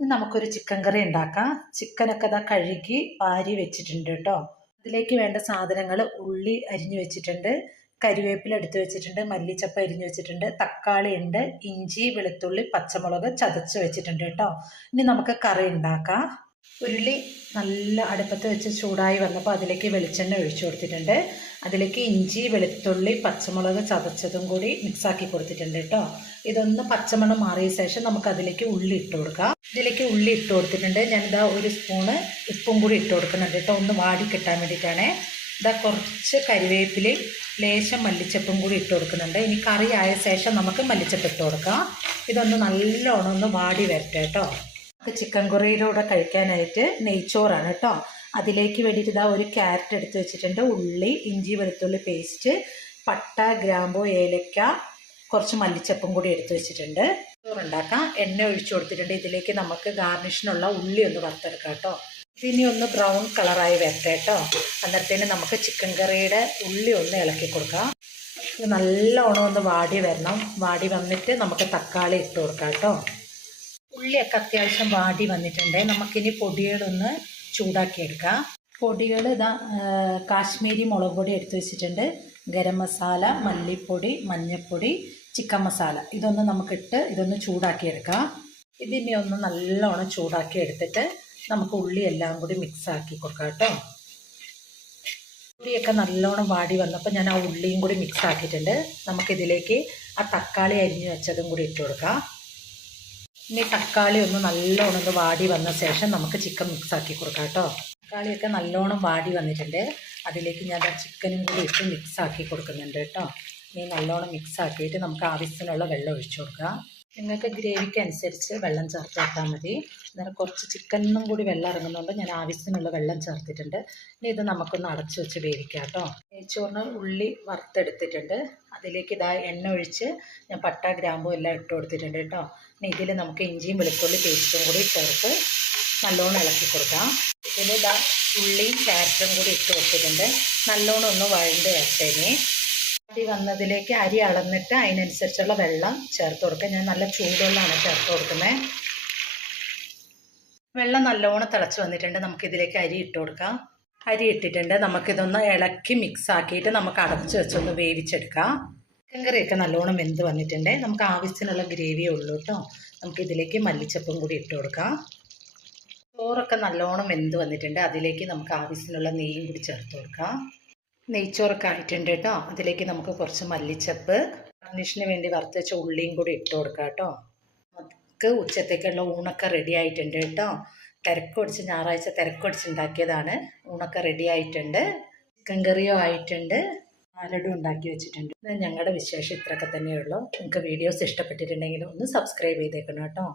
നമുക്കൊരു ചിക്കൻ കറി ഉണ്ടാക്കാം. ചിക്കനൊക്കെ ഇതാ കഴുകി വാരി വെച്ചിട്ടുണ്ട് കേട്ടോ. ഇതിലേക്ക് വേണ്ട സാധനങ്ങൾ: ഉള്ളി അരിഞ്ഞു വെച്ചിട്ടുണ്ട്, കരിവേപ്പില എടുത്ത് വെച്ചിട്ടുണ്ട്, മല്ലിച്ചപ്പ് അരിഞ്ഞു വെച്ചിട്ടുണ്ട്, തക്കാളി ഉണ്ട്, ഇഞ്ചി വെളുത്തുള്ളി പച്ചമുളക് ചതച്ച് വെച്ചിട്ടുണ്ട് കേട്ടോ. ഇനി നമുക്ക് കറി ഉണ്ടാക്കാം. ഉരുളി നല്ല അടുപ്പത്ത് വെച്ച് ചൂടായി വന്നപ്പോൾ അതിലേക്ക് വെളിച്ചെണ്ണ ഒഴിച്ചു കൊടുത്തിട്ടുണ്ട്. അതിലേക്ക് ഇഞ്ചി വെളുത്തുള്ളി പച്ചമുളക് ചതച്ചതും കൂടി മിക്സാക്കി കൊടുത്തിട്ടുണ്ട് കേട്ടോ. ഇതൊന്ന് പച്ചമണം മാറിയ ശേഷം നമുക്ക് അതിലേക്ക് ഉള്ളി ഇട്ട് കൊടുക്കാം. ഇതിലേക്ക് ഉള്ളി ഇട്ട് കൊടുത്തിട്ടുണ്ട്. ഞാനിതാ ഒരു സ്പൂണ് ഉപ്പും കൂടി ഇട്ട് കൊടുക്കുന്നുണ്ട് കേട്ടോ, ഒന്ന് വാടി കിട്ടാൻ വേണ്ടിയിട്ടാണ്. ഇതാ കുറച്ച് കരിവേപ്പിലയും ലേശം മല്ലിച്ചപ്പും കൂടി ഇട്ട് കൊടുക്കുന്നുണ്ട്. ഇനി കറി ആയ ശേഷം നമുക്ക് മല്ലിച്ചപ്പ് ഇട്ട് കൊടുക്കാം. ഇതൊന്ന് നല്ലോണം ഒന്ന് വാടി വരട്ടെ കേട്ടോ. നമുക്ക് ചിക്കൻ കറിയിലൂടെ കഴിക്കാനായിട്ട് നെയ്ച്ചോറാണ് കേട്ടോ. അതിലേക്ക് വേണ്ടിയിട്ട് ഇതാ ഒരു ക്യാരറ്റ് എടുത്ത് വെച്ചിട്ടുണ്ട്, ഉള്ളി ഇഞ്ചി വെളുത്തുള്ളി പേസ്റ്റ്, പട്ട ഗ്രാമ്പൂ ഏലക്ക, കുറച്ച് മല്ലിച്ചപ്പും കൂടി എടുത്ത് വെച്ചിട്ടുണ്ട്. ചോറുണ്ടാക്കാം. എണ്ണ ഒഴിച്ചു കൊടുത്തിട്ടുണ്ട്. ഇതിലേക്ക് നമുക്ക് ഗാർണിഷിനുള്ള ഉള്ളി ഒന്ന് വറുത്തെടുക്കാം കേട്ടോ. ഇതിനി ഒന്ന് ബ്രൗൺ കളറായി വരട്ടെ കേട്ടോ. അന്നേരത്തേന് നമുക്ക് ചിക്കൻ കറിയുടെ ഉള്ളി ഒന്ന് ഇളക്കി കൊടുക്കാം. ഇത് നല്ലോണം ഒന്ന് വാടി വരണം. വാടി വന്നിട്ട് നമുക്ക് തക്കാളി ഇട്ട് കൊടുക്കാം കേട്ടോ. ഉള്ളിയൊക്കെ അത്യാവശ്യം വാടി വന്നിട്ടുണ്ട്. നമുക്കിനി പൊടികളൊന്ന് ചൂടാക്കിയെടുക്കാം. പൊടികൾ ഇതാ കാശ്മീരി മുളക് പൊടി എടുത്ത് വെച്ചിട്ടുണ്ട്, ഗരം മസാല, മല്ലിപ്പൊടി, മഞ്ഞൾപ്പൊടി, ചിക്കൻ മസാല. ഇതൊന്ന് നമുക്കിട്ട് ഇതൊന്ന് ചൂടാക്കിയെടുക്കാം. ഇതിനെ ഒന്ന് നല്ലോണം ചൂടാക്കി എടുത്തിട്ട് നമുക്ക് ഉള്ളി എല്ലാം കൂടി മിക്സാക്കി കൊടുക്കാം കേട്ടോ. ഉള്ളിയൊക്കെ നല്ലോണം വാടി വന്നപ്പോൾ ഞാൻ ആ ഉള്ളിയും കൂടി മിക്സ് ആക്കിയിട്ടുണ്ട്. നമുക്കിതിലേക്ക് ആ തക്കാളി അരിഞ്ഞ് വെച്ചതും കൂടി ഇട്ട് കൊടുക്കാം. ഇനി തക്കാളി ഒന്ന് നല്ലോണം ഒന്ന് വാടി വന്ന ശേഷം നമുക്ക് ചിക്കൻ മിക്സ് ആക്കി കൊടുക്കാം കേട്ടോ. തക്കാളിയൊക്കെ നല്ലോണം വാടി വന്നിട്ടുണ്ട്. അതിലേക്ക് ഞാൻ ചിക്കനും കൂടി ഇട്ട് മിക്സ് ആക്കി കൊടുക്കുന്നുണ്ട് കേട്ടോ. ഇനി നല്ലോണം മിക്സ് ആക്കിയിട്ട് നമുക്ക് ആവശ്യത്തിനുള്ള വെള്ളം ഒഴിച്ചു കൊടുക്കാം. നിങ്ങൾക്ക് ഗ്രേവിക്ക് അനുസരിച്ച് വെള്ളം ചേർത്ത് വെക്കാൻ മതി. അന്നേരം കുറച്ച് ചിക്കനും കൂടി വെള്ളം ഇറങ്ങുന്നതുകൊണ്ട് ഞാൻ ആവശ്യത്തിനുള്ള വെള്ളം ചേർത്തിട്ടുണ്ട്. ഇനി ഇത് നമുക്കൊന്ന് അടച്ചു വെച്ച് വേവിക്കാം കേട്ടോ. നെയ്ച്ചോറിന് ഉള്ളി വറുത്തെടുത്തിട്ടുണ്ട്. അതിലേക്ക് ഇതാ എണ്ണ ഒഴിച്ച് ഞാൻ പട്ട ഗ്രാമ്പൂ എല്ലാം ഇട്ട് കൊടുത്തിട്ടുണ്ട് കേട്ടോ. ഇനി ഇതിൽ നമുക്ക് ഇഞ്ചിയും വെളുത്തുള്ളി പേസ്റ്റും കൂടി ചേർത്ത് നല്ലോണം ഇളക്കി കൊടുക്കാം. ഇതിൽ ഇതാ ഉള്ളിയും ക്യാരറ്റും കൂടി ഇട്ട് കൊടുത്തിട്ടുണ്ട്. നല്ലോണം ഒന്ന് വഴണ്ട് വരട്ടേനെ. അരി വന്നതിലേക്ക് അരി അളന്നിട്ട് അതിനനുസരിച്ചുള്ള വെള്ളം ചേർത്ത് കൊടുക്കുക. ഞാൻ നല്ല ചൂടുവെള്ളമാണ് ചേർത്ത് കൊടുക്കുന്നത്. വെള്ളം നല്ലോണം തിളച്ച് വന്നിട്ടുണ്ട്. നമുക്കിതിലേക്ക് അരി ഇട്ട് കൊടുക്കാം. അരി ഇട്ടിട്ടുണ്ട്. നമുക്കിതൊന്ന് ഇളക്കി മിക്സ് ആക്കിയിട്ട് നമുക്ക് അടച്ച് വെച്ചൊന്ന് വേവിച്ചെടുക്കാം. ചിക്കൻ കറിയൊക്കെ നല്ലോണം വെന്ത് വന്നിട്ടുണ്ട്. നമുക്ക് ആവശ്യത്തിനുള്ള ഗ്രേവിയേ ഉള്ളൂ കേട്ടോ. നമുക്കിതിലേക്ക് മല്ലിച്ചപ്പും കൂടി ഇട്ട് കൊടുക്കാം. ചോറൊക്കെ നല്ലോണം വെന്ത് വന്നിട്ടുണ്ട്. അതിലേക്ക് നമുക്ക് ആവശ്യത്തിനുള്ള നെയ്യും കൂടി ചേർത്ത് കൊടുക്കാം. നെയ്ച്ചോറൊക്കെ ആയിട്ടുണ്ട് കേട്ടോ. അതിലേക്ക് നമുക്ക് കുറച്ച് മല്ലിച്ചപ്പ്, ഗാർണിഷിന് വേണ്ടി വറുത്ത് വെച്ച ഉള്ളിയും കൂടി ഇട്ട് കൊടുക്കാം കേട്ടോ. നമുക്ക് ഉച്ചത്തേക്കുള്ള ഊണൊക്കെ റെഡി ആയിട്ടുണ്ട് കേട്ടോ. തിരക്കൊടിച്ച് ഞായറാഴ്ച തിരക്കൊടിച്ച് ഉണ്ടാക്കിയതാണ്. ഊണൊക്കെ റെഡി ആയിട്ടുണ്ട്. ചിക്കൻ കറിയോ ആയിട്ടുണ്ട്. സാലഡും ഉണ്ടാക്കി വെച്ചിട്ടുണ്ട്. ഞങ്ങളുടെ വിശേഷം ഇത്രയൊക്കെ തന്നെയുള്ളൂ. നിങ്ങൾക്ക് വീഡിയോസ് ഇഷ്ടപ്പെട്ടിട്ടുണ്ടെങ്കിൽ ഒന്ന് സബ്സ്ക്രൈബ് ചെയ്തേക്കണം കേട്ടോ.